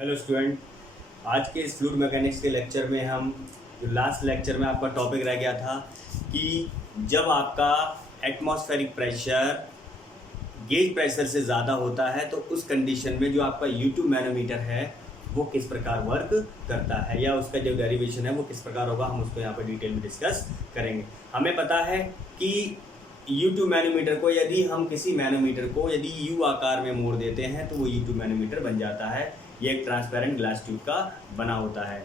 Hello student. आज के इस फ्लूइड मैकेनिक्स के लेक्चर में हम जो लास्ट लेक्चर में आपका टॉपिक रह गया था कि जब आपका एटमॉस्फेरिक प्रेशर गेज प्रेशर से ज़्यादा होता है तो उस कंडीशन में जो आपका U2 मैनोमीटर है वो किस प्रकार वर्क करता है या उसका जो डेरिवेशन है वो किस प्रकार होगा, हम उसको यहाँ पर डिटेल में डिस्कस करेंगे। हमें पता है कि U2 मैनोमीटर को यदि हम किसी मैनोमीटर को यदि U आकार में मोड़ देते हैं तो वो U2 मैनोमीटर बन जाता है। ये एक ट्रांसपेरेंट ग्लास ट्यूब का बना होता है।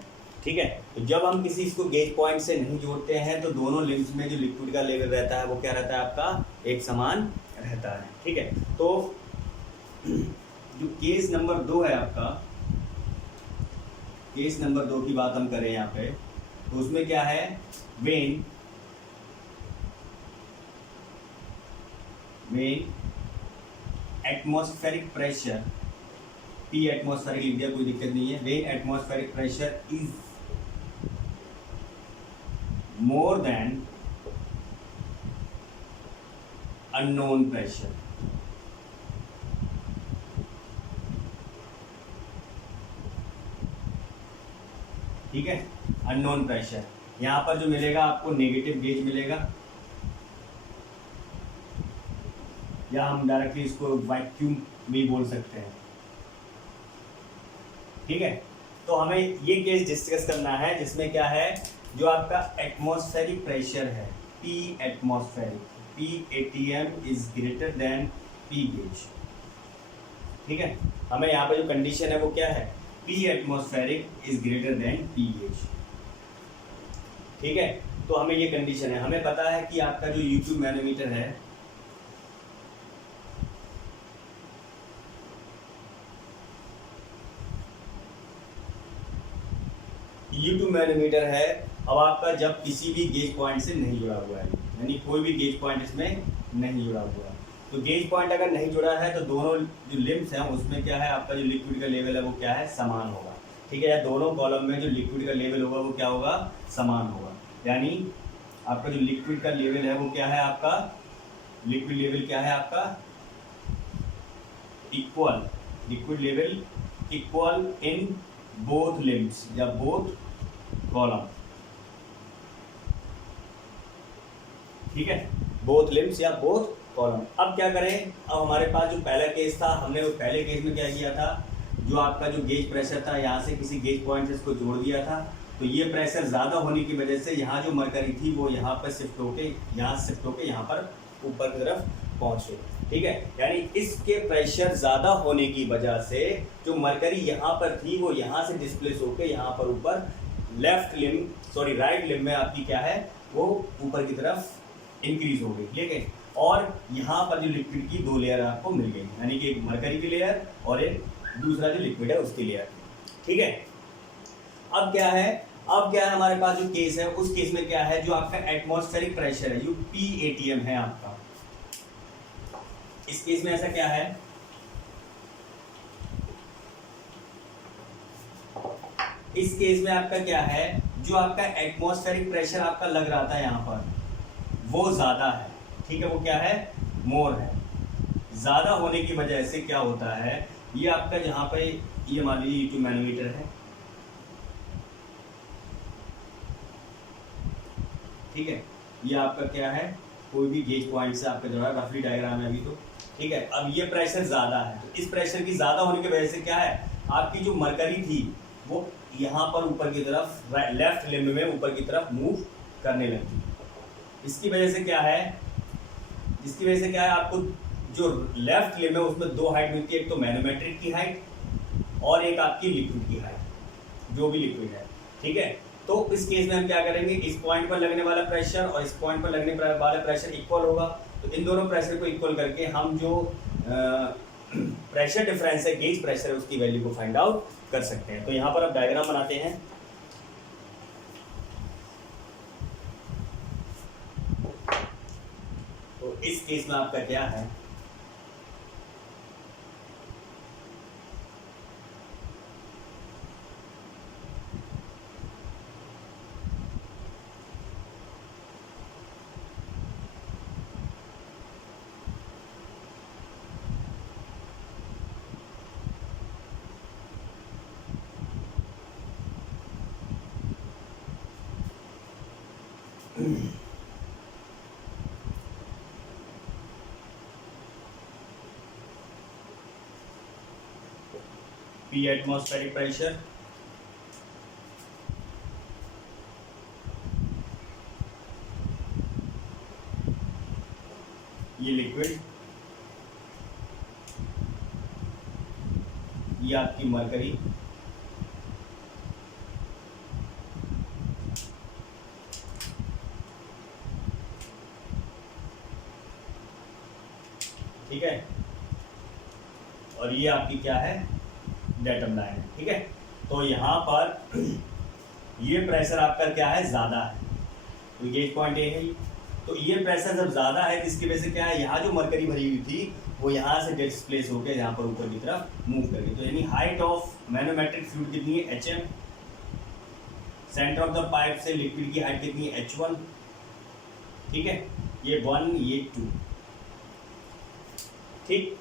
ठीक है, तो जब हम किसी इसको गेज पॉइंट से नहीं जोड़ते हैं तो दोनों लिम्स में जो लिक्विड का लेवल रहता है वो क्या रहता है, आपका एक समान रहता है। ठीक है, तो जो केस नंबर 2 है आपका, केस नंबर 2 की बात हम करें यहाँ पे, तो उसमें क्या है, when atmospheric pressure, P atmospheric लिख दिया, कोई दिक्कत नहीं है। When atmospheric pressure is more than unknown pressure. ठीक है, अननोन प्रेशर यहां पर जो मिलेगा आपको नेगेटिव गेज मिलेगा, या हम डायरेक्टली इसको वैक्यूम भी बोल सकते हैं। ठीक है, तो हमें ये केस डिस्कस करना है जिसमें क्या है, जो आपका एटमॉस्फेरिक प्रेशर है P atmospheric, P ATM is greater than P gauge. ठीक है, हमें यहाँ पे जो कंडीशन है वो क्या है, P atmospheric is greater than P gauge. ठीक है, तो हमें ये कंडीशन है। हमें पता है कि आपका जो U2 मैनोमीटर है U2 मैनोमीटर है, अब आपका जब किसी भी गेज पॉइंट से नहीं जुड़ा हुआ है, यानी कोई भी गेज पॉइंट इसमें नहीं जुड़ा हुआ है, तो गेज पॉइंट अगर नहीं जुड़ा है तो दोनों जो लिम्स हैं उसमें क्या है, आपका जो लिक्विड का लेवल है वो क्या है, समान होगा। ठीक है, या दोनों कॉलम में जो लिक्विड का लेवल होगा वो क्या होगा, समान होगा। यानी आपका जो लिक्विड का लेवल है वो क्या है, आपका लिक्विड लेवल क्या है, आपका equal, liquid level equal in both limbs या बोथ कॉलम। ठीक है, बोथ लिम्स या बोथ कॉलम। अब क्या करें, अब हमारे पास जो पहला केस था, हमने वो पहले केस में क्या किया था, जो आपका जो गेज प्रेशर था यहाँ से किसी गेज पॉइंट से इसको जोड़ दिया था, तो ये प्रेशर ज़्यादा होने की वजह से यहाँ जो मरकरी थी वो यहाँ पर शिफ्ट होके यहाँ पर ऊपर की तरफ पहुँच गई। ठीक है, यानी इसके प्रेशर ज़्यादा होने की वजह से जो मरकरी यहाँ पर थी वो यहाँ से डिस्प्लेस होके यहाँ पर ऊपर राइट लिम्ब में आपकी क्या है, वो ऊपर की तरफ इंक्रीज हो गई। ठीक है, और यहाँ पर जो लिक्विड की 2 लेयर आपको मिल गई, यानी कि एक मरकरी की लेयर और एक दूसरा जो लिक्विड है उसकी लेयर। ठीक है, अब क्या है हमारे पास जो केस है, उस केस में क्या है, जो आपका एटमॉस्फेरिक प्रेशर है जो PATM है आपका, इस केस में ऐसा क्या है, इस केस में आपका क्या है, जो आपका एटमॉस्फेरिक प्रेशर आपका लग रहा था यहाँ पर वो ज्यादा है। ठीक है, वो क्या है, मोर है। ज्यादा होने की वजह से क्या होता है, ये आपका जहां पे ये मान लीजिए U2 मैनोमीटर है। ठीक है, ये आपका क्या है, कोई भी गेज पॉइंट से आपका जुड़ा, रफली डायग्राम है अभी तो। ठीक है, अब ये प्रेशर ज़्यादा है, तो इस प्रेशर की ज़्यादा होने की वजह से क्या है, आपकी जो मरकरी थी वो यहाँ पर ऊपर की तरफ लेफ्ट लिम्ब में ऊपर की तरफ मूव करने लगती। इसकी वजह से क्या है, आपको जो लेफ्ट लिम्ब है उसमें 2 हाइट मिलती है, एक तो मैनोमेट्रिक की हाइट और एक आपकी लिक्विड की हाइट, जो भी लिक्विड है। ठीक है, तो इस केस में हम क्या करेंगे, इस पॉइंट पर लगने वाला प्रेशर और इस पॉइंट पर लगने वाला प्रेशर इक्वल होगा, तो इन दोनों प्रेशर को इक्वल करके हम जो प्रेशर डिफरेंस है, गेज प्रेशर है, उसकी वैल्यू को फाइंड आउट कर सकते हैं। तो यहाँ पर अब डायग्राम बनाते हैं। तो इस केस में आपका क्या है, P एटमॉस्फेरिक प्रेशर, ये लिक्विड, ये आपकी मरकरी, ठीक है, और ये आपकी क्या है, डेटम लाइन है, ठीक है। तो यहाँ पर ये प्रेशर आपका क्या है, ज़्यादा है, तो गेज पॉइंट ए है। तो ये प्रेशर जब ज़्यादा है तो इसकी वजह से क्या है, यहाँ जो मरकरी भरी हुई थी वो यहाँ से डिस्प्लेस होकर यहाँ पर ऊपर की तरफ मूव कर गई। तो यानी हाइट ऑफ मैनोमेट्रिक फ्लूइड कितनी है, HM। Centre of the pipe से लिक्विड की हाइट कितनी है, H1, ठीक है, ये 1 ये 2, ठीक,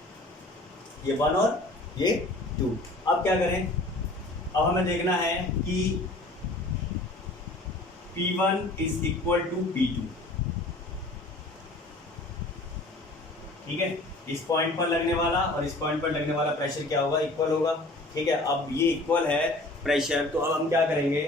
ये 1 और ये 2। अब क्या करें, अब हमें देखना है कि P1 is equal to P2, ठीक है। इस पॉइंट पर लगने वाला और इस पॉइंट पर लगने वाला प्रेशर क्या होगा, इक्वल होगा, ठीक है। अब ये इक्वल है प्रेशर, तो अब हम क्या करेंगे,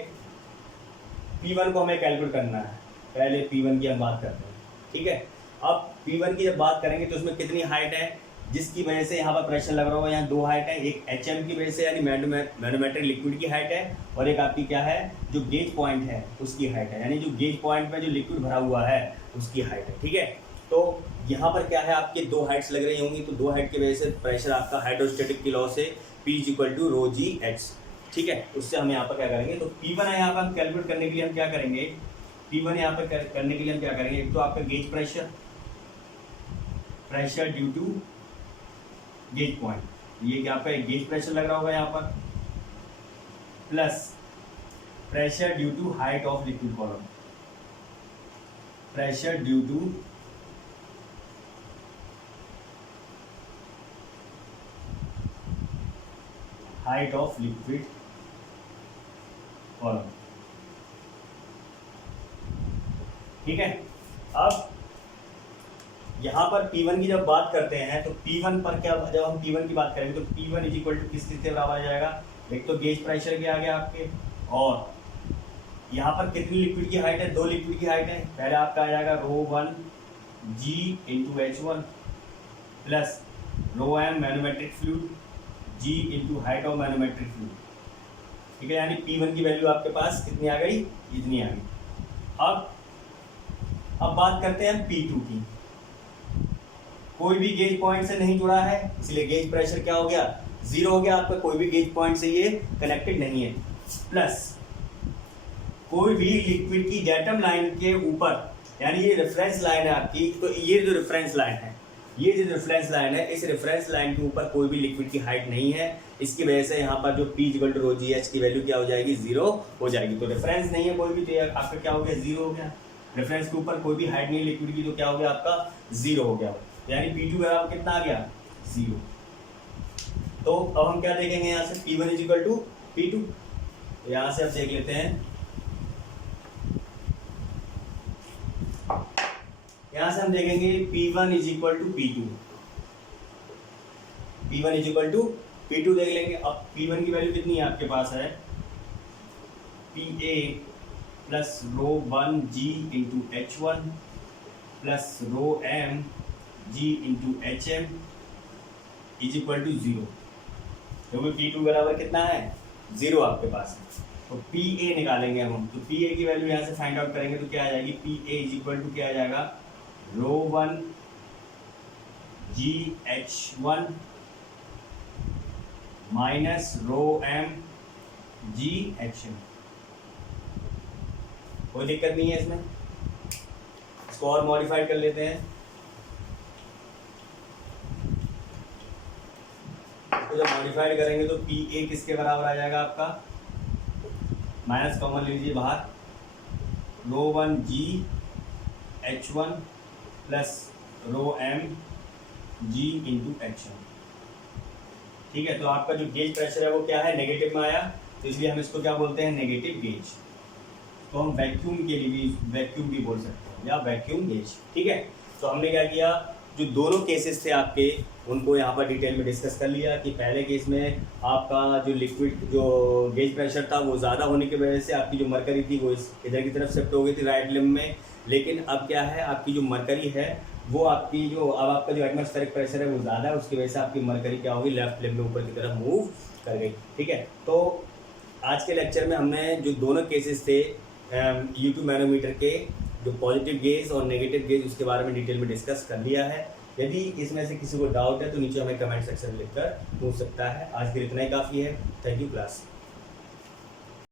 P1 को हमें कैलकुलेट करना है। पहले P1 की हम बात करते हैं, ठीक है। अब P1 की जब बात करेंगे तो उसमें कितनी हाइट है, जिसकी वजह से यहाँ पर प्रेशर लग रहा होगा, यहाँ 2 हाइट है, एक HM की वजह से यानी मैनोमेट्रिक लिक्विड की हाइट है, और एक आपकी क्या है, जो गेज पॉइंट है उसकी हाइट है, यानी जो गेज पॉइंट पे जो लिक्विड भरा हुआ है उसकी हाइट है, ठीक है। तो यहाँ पर क्या है, आपके 2 हाइट्स लग रही होंगी, तो 2 हाइट की वजह से प्रेशर आपका हाइड्रोस्टैटिक की लॉ से P equal to rho G H, ठीक है। उससे हम यहाँ पर क्या करेंगे, तो P1 है यहाँ पर हम कैलकुलेट करने के लिए हम क्या करेंगे, P1 यहाँ पर करने के लिए हम क्या करेंगे, एक तो आपका gauge pressure, pressure due to gauge point, ये क्या आपका एक गेज प्रेशर लग रहा होगा यहाँ पर, plus pressure due to height of liquid column, pressure due to height of liquid column, ठीक है। अब यहाँ पर P1 की जब बात करते हैं तो P1 पर क्या, जब हम P1 की बात करेंगे तो P1 इज इक्वल टू किस के बराबर आ जाएगा, एक तो गेज प्रेशर के आगे आपके, और यहाँ पर कितनी लिक्विड की हाइट है, 2 लिक्विड की हाइट है, पहले आपका आ जाएगा ρ1 G into H1 plus ρm manometric fluid G into height of manometric fluid, ठीक है। यानी P1 की वैल्यू आपके पास कितनी आ गई, इतनी आ गई। अब बात करते हैं P2 की। कोई भी गेज पॉइंट से नहीं जुड़ा है, इसलिए गेज प्रेशर क्या हो गया, 0 हो गया आपका, कोई भी गेज पॉइंट से ये कनेक्टेड नहीं है, प्लस कोई भी लिक्विड की डेटम लाइन के ऊपर, यानी ये रेफरेंस लाइन है आपकी, तो ये जो रेफरेंस लाइन है, ये जो रेफरेंस लाइन है, इस रेफरेंस लाइन के ऊपर कोई भी लिक्विड की हाइट नहीं है, इसकी वजह से यहाँ पर जो P equal to rho G H की वैल्यू क्या हो जाएगी, 0 हो जाएगी। तो रेफरेंस नहीं है कोई भी, तो आपका क्या हो गया, 0 हो गया। रेफरेंस के ऊपर कोई भी हाइट नहीं है लिक्विड की, तो क्या हो गया आपका, 0 हो गया, यानी P2 बराबर कितना आ गया, 0। तो अब हम क्या देखेंगे यहाँ से, P1 is equal to P2, तो यहाँ से आप देख लेते हैं, यहाँ से हम देखेंगे P1 is equal to P2, P1 is equal to P2 देख लेंगे। अब P1 की वैल्यू कितनी है आपके पास है, PA plus ρ1 G into H1 plus ρm G into HM is equal to 0, क्योंकि P2 बराबर कितना है, 0 आपके पास है। तो PA निकालेंगे हम, तो PA की वैल्यू यहाँ से फाइंड आउट करेंगे तो क्या आ जाएगी, PA इज इक्वल टू क्या आ जाएगा, ρ1 GH1 माइनस ρm GHM। कोई दिक्कत नहीं है इसमें, इसको और मॉडिफाइड कर लेते हैं। तो जब मॉडिफाइड करेंगे तो PA किसके बराबर आ जाएगा आपका, माइनस कॉमन लीजिए बाहर, ρ1 GH1 plus ρm G into HM, ठीक है। तो आपका जो गेज प्रेशर है वो क्या है, नेगेटिव में आया, तो इसलिए हम इसको क्या बोलते हैं, नेगेटिव गेज। तो हम वैक्यूम के लिए भी वैक्यूम भी बोल सकते हैं या वैक्यूम गेज। ठीक है, तो हमने क्या किया, जो दोनों केसेस थे आपके उनको यहाँ पर डिटेल में डिस्कस कर लिया कि पहले केस में आपका जो लिक्विड जो गेज प्रेशर था वो ज़्यादा होने की वजह से आपकी जो मरकरी थी वो इधर की तरफ शिफ्ट हो गई थी राइट लिम्ब में। लेकिन अब क्या है, आपकी जो मरकरी है वो आपकी जो अब आपका जो एटमॉस्फेरिक प्रेशर है वो ज़्यादा है, उसकी वजह से आपकी मरकरी क्या होगी, लेफ्ट लिम्ब में ऊपर की तरफ मूव कर गई। ठीक है, तो आज के लेक्चर में हमने जो दोनों केसेस थे U2 मैनोमीटर के, जो पॉजिटिव गेज और नेगेटिव गेज, उसके बारे में डिटेल में डिस्कस कर लिया है। यदि इसमें से किसी को डाउट है तो नीचे हमें कमेंट सेक्शन में लिखकर पूछ सकता है। आज के लिए इतना ही काफ़ी है। Thank you class.